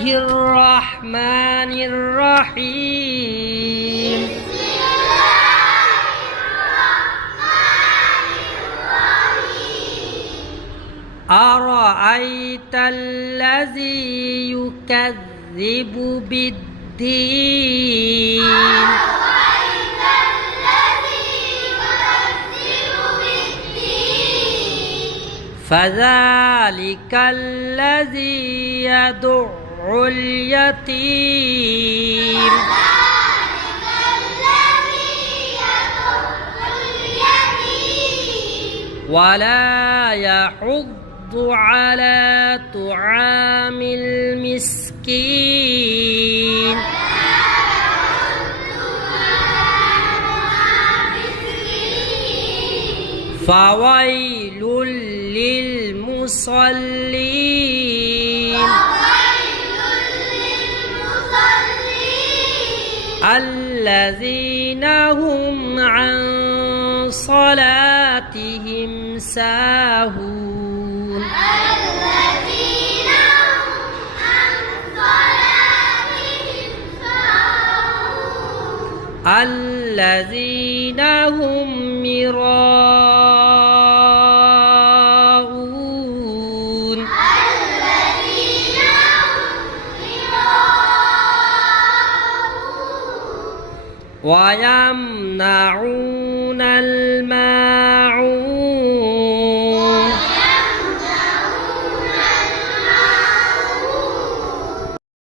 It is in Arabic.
الله الرحمن الرحيم أرأيت الذي يكذب بالدين فذلك الذي يدع اليتيم ولا يحض على طعام المسكين فويل للمصلين الذين هم عن صلاتهم ساهون الذين هم يراءون ويمنعون الماعون